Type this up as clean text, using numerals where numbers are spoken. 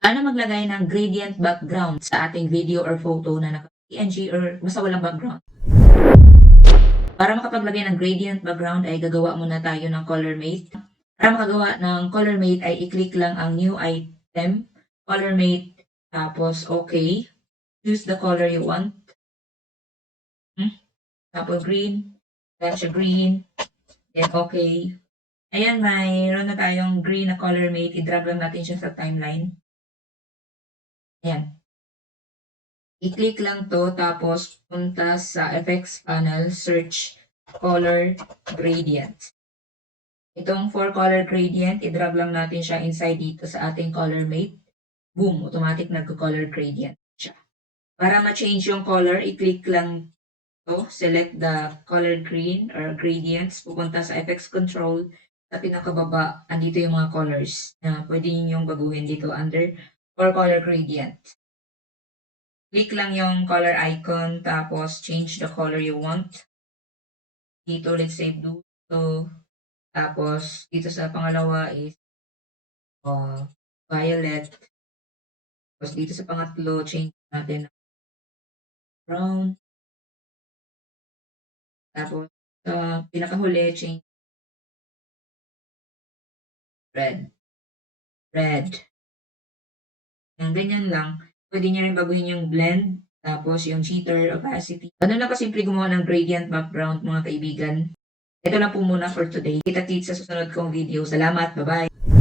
Paano maglagay ng gradient background sa ating video or photo na naka-PNG or basta walang background? Para makapaglagay ng gradient background ay gagawa muna tayo ng color mate. Para makagawa ng color mate ay i-click lang ang new item, color mate, tapos okay. Choose the color you want. Tapos green, dash green, then okay. Ayan, mayroon na tayong green na color mate. I-drag lang natin siya sa timeline. Ayan. I-click lang to, tapos punta sa effects panel, search color gradient. Itong 4 color gradient, i-drag lang natin siya inside dito sa ating color mate. Boom, automatic nagko-color gradient siya. Para ma-change yung color, i-click lang to, select the color green or gradients, pupunta sa effects control, sa pinakababa, andito yung mga colors na pwede ninyong baguhin dito under 4 color gradient. Click lang yung color icon, tapos change the color you want. Dito, let's say blue. So, tapos, dito sa pangalawa is violet. Tapos, dito sa pangatlo, change natin brown. Tapos, sa pinakahuli, change red. Red. Yung ganyan lang. Pwede nyo rin baguhin yung blend, tapos yung jitter, opacity. Ano lang kasimple gumawa ng gradient background, mga kaibigan. Ito lang po muna for today. Kita-kits sa susunod kong video. Salamat. Bye-bye.